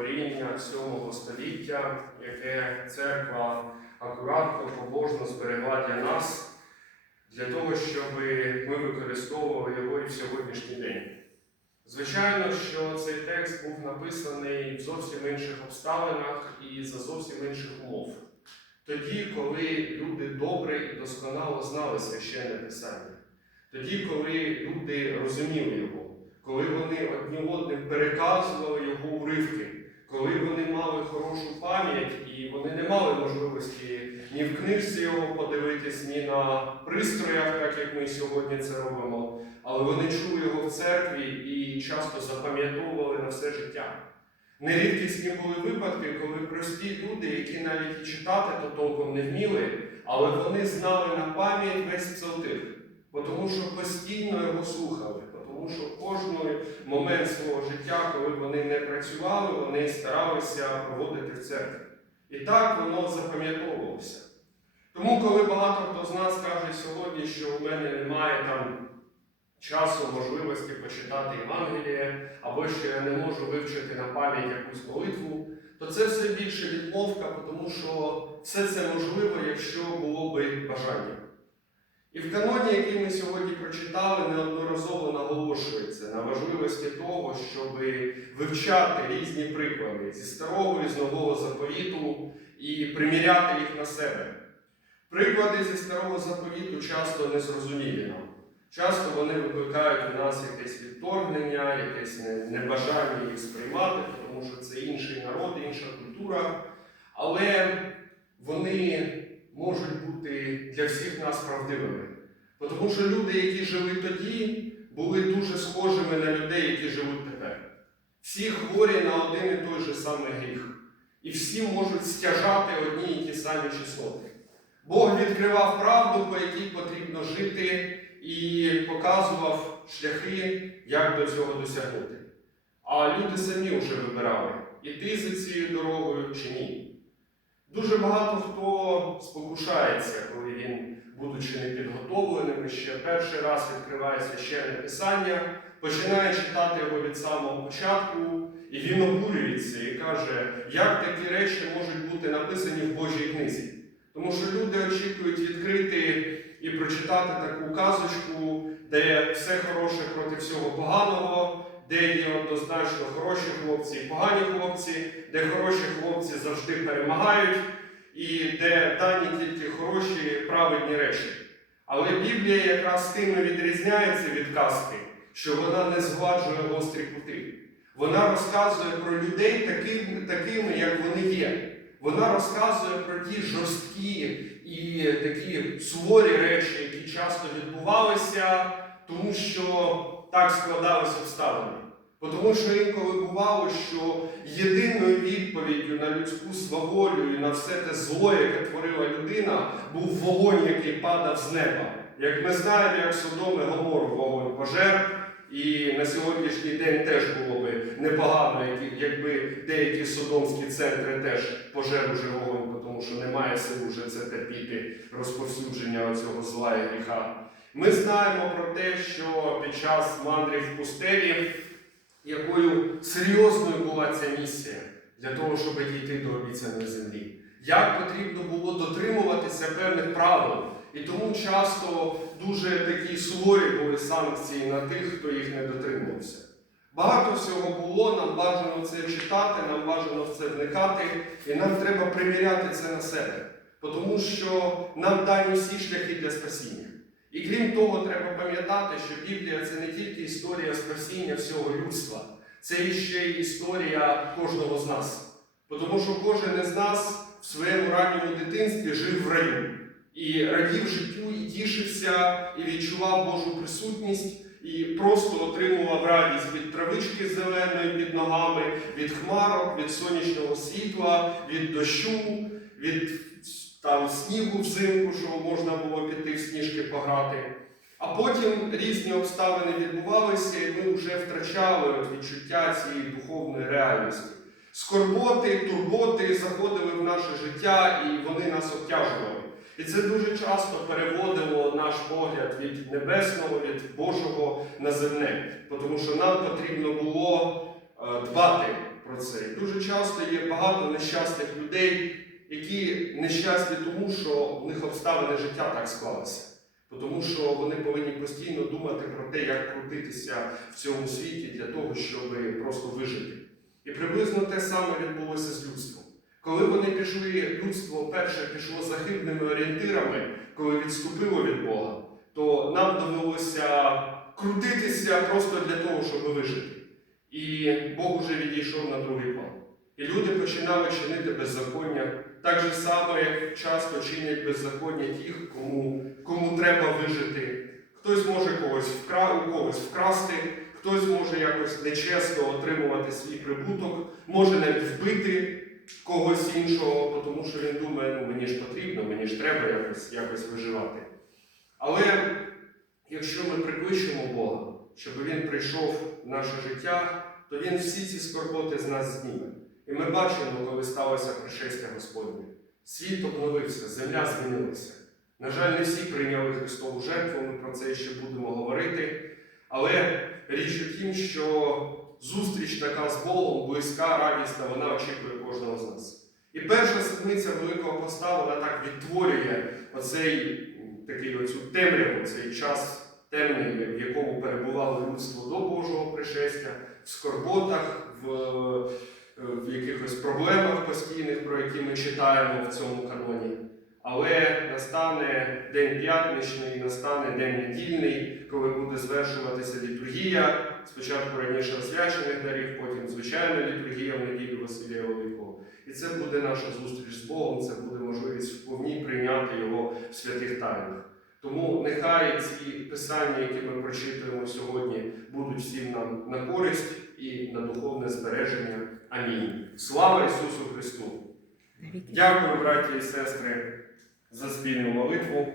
творіння 7 століття, яке церква акуратно, побожно зберегла для нас, для того, щоб ми використовували його і в сьогоднішній день. Звичайно, що цей текст був написаний в зовсім інших обставинах і за зовсім інших умов. Тоді, коли люди добре і досконало знали священне писання, тоді, коли люди розуміли його, коли вони одні одним переказували його уривки, коли вони мали хорошу пам'ять і вони не мали можливості ні в книжці його подивитись, ні на пристроях, так як ми сьогодні це робимо, але вони чули його в церкві і часто запам'ятовували на все життя. Нерідкісні були випадки, коли прості люди, які навіть і читати то толком не вміли, але вони знали на пам'ять весь псалтир, тому що постійно його слухали, тому що кожен момент свого життя, коли вони не працювали, вони старалися проводити в церкві. І так воно запам'ятовувалося. Тому, коли багато хто з нас каже сьогодні, що у мене немає там часу, можливості почитати Євангеліє, або що я не можу вивчити на пам'ять якусь молитву, то це все більше відмовка, тому що все це можливо, якщо було би бажання. І в каноні, який ми сьогодні прочитали, неодноразово наголошується на важливості того, щоб вивчати різні приклади зі старого і з нового заповіту і приміряти їх на себе. Приклади зі старого заповіту часто незрозумілі нам. Часто вони викликають у нас якесь відторгнення, якесь небажання їх сприймати, тому що це інший народ, інша культура. Але вони можуть бути для всіх нас правдивими. Тому що люди, які жили тоді, були дуже схожими на людей, які живуть тепер. Всі хворі на один і той же самий гріх. І всі можуть стяжати одні і ті самі чесноти. Бог відкривав правду, по якій потрібно жити, і показував шляхи, як до цього досягнути. А люди самі вже вибирали, іти за цією дорогою чи ні. Дуже багато хто спокушається, коли він, будучи непідготовленим, ще перший раз відкриває священне писання, починає читати його від самого початку, і він обурюється і каже, як такі речі можуть бути написані в Божій книзі. Тому що люди очікують відкрити і прочитати таку казочку, де все хороше проти всього поганого, де є однозначно хороші хлопці і погані хлопці, де хороші хлопці завжди перемагають, і де дані тільки хороші праведні речі. Але Біблія якраз тим і відрізняється від казки, що вона не згладжує гострі кути. Вона розказує про людей такими, такими, як вони є. Вона розказує про ті жорсткі і такі суворі речі, які часто відбувалися, тому що так складалися обставини. Тому що інколи бувало, що єдиною відповіддю на людську сваволю і на все те зло, яке творила людина, був вогонь, який падав з неба. Як ми знаємо, як Содом і Гомор вогонь пожер, і на сьогоднішній день теж було би непогано, якби деякі содомські центри теж пожер уже вогонь, тому що немає сил вже це терпіти розповсюдження цього зла і гріха. Ми знаємо про те, що під час мандрів в пустелі, якою серйозною була ця місія для того, щоб дійти до обіцяної землі. Як потрібно було дотримуватися певних правил. І тому часто дуже такі суворі були санкції на тих, хто їх не дотримувався. Багато всього було, нам бажано це читати, нам бажано в це вникати, і нам треба приміряти це на себе. Тому що нам дані всі шляхи для спасіння. І крім того, треба пам'ятати, що Біблія це не тільки історія спасіння всього людства, це ще й історія кожного з нас. Тому що кожен із нас в своєму ранньому дитинстві жив в раю. І радів життю, і тішився, і відчував Божу присутність, і просто отримував радість від травички зеленої під ногами, від хмарок, від сонячного світла, від дощу, від там, снігу взимку, що можна було піти в сніжки пограти. А потім різні обставини відбувалися, і ми вже втрачали відчуття цієї духовної реальності. Скорботи, турботи заходили в наше життя, і вони нас обтяжували. І це дуже часто переводило наш погляд від небесного, від Божого на земне, тому що нам потрібно було е, дбати про це. Дуже часто є багато нещасних людей, які нещасні тому, що в них обставини життя так склалися. Тому що вони повинні постійно думати про те, як крутитися в цьому світі для того, щоб просто вижити. І приблизно те саме відбулося з людством. Коли вони пішли, людство перше пішло за орієнтирами, коли відступило від Бога, то нам довелося крутитися просто для того, щоб вижити. І Бог уже відійшов на другий план. І люди починали чинити беззаконня. Так же само, як часто чинять беззаконня ті, кому, кому треба вижити. Хтось може когось вкра... у когось вкрасти, хтось може якось нечесно отримувати свій прибуток, може навіть вбити когось іншого, тому що він думає, ну мені ж потрібно, мені ж треба якось, якось виживати. Але якщо ми прикличемо Бога, щоб Він прийшов в наше життя, то Він всі ці скорботи з нас зніме. І ми бачимо, коли сталося пришестя Господнє. Світ обновився, земля змінилася. На жаль, не всі прийняли Христову жертву, ми про це ще будемо говорити. Але річ у тім, що зустріч така з Богом, близька, радісна, вона очікує кожного з нас. І перша седмиця Великого Поста, вона так відтворює оцей такий оцю темряву, цей час темний, в якому перебувало людство до Божого пришестя, в скорботах, в, в якихось проблемах постійних, про які ми читаємо в цьому каноні. Але настане день п'ятничний, настане день недільний, коли буде звершуватися літургія. Спочатку раніше освячених дарів, потім звичайна літургія в неділю Василія Великого. І це буде наша зустріч з Богом, це буде можливість вповні прийняти Його в святих тайнах. Тому нехай ці писання, які ми прочитуємо сьогодні, будуть всім нам на користь і на духовне збереження. Амінь. Слава Ісусу Христу! Дякую, браті і сестри, за спільну молитву.